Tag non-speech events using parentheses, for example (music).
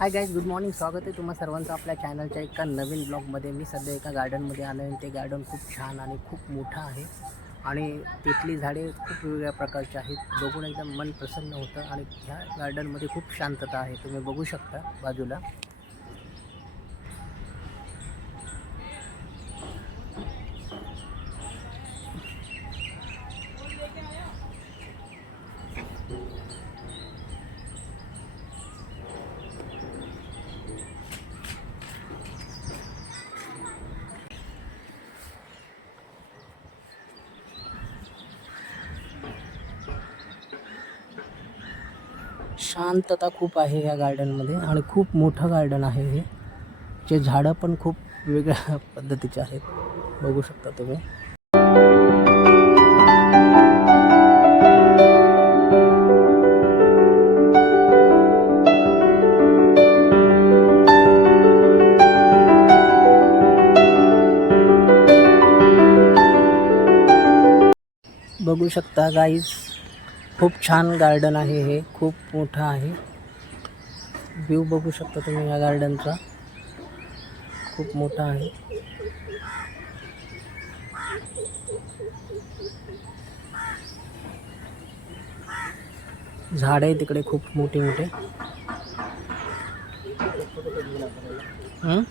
Hi guys good morning स्वागत आहे तुम्हा सर्वांचं आपल्या चॅनलच्या एका नवीन ब्लॉगमध्ये मी सध्या एका गार्डनमध्ये आलो आहे आणि ते गार्डन खूप छान आणि खूप मोठं आहे. आणि तिथली झाडे खूप वेगवेगळ्या प्रकारची आहेत. बघून एकदम मन प्रसन्न होतं आणि ह्या गार्डनमध्ये खूप शांतता आहे. तुम्ही बघू शकता बाजूला. शांतता खूप आहे या गार्डनमध्ये आणि खूप मोठं गार्डन आहे हे. जे झाडं पण खूप वेगळ्या (laughs) पद्धतीचे आहेत. बघू शकता तुम्ही. बघू शकता गाईज खूप छान गार्डन आहे हे. खूप मोठं आहे. व्ह्यू बघू शकता तुम्ही या गार्डनचा खूप मोठा आहे. झाड आहे तिकडे खूप मोठे मोठे. हं?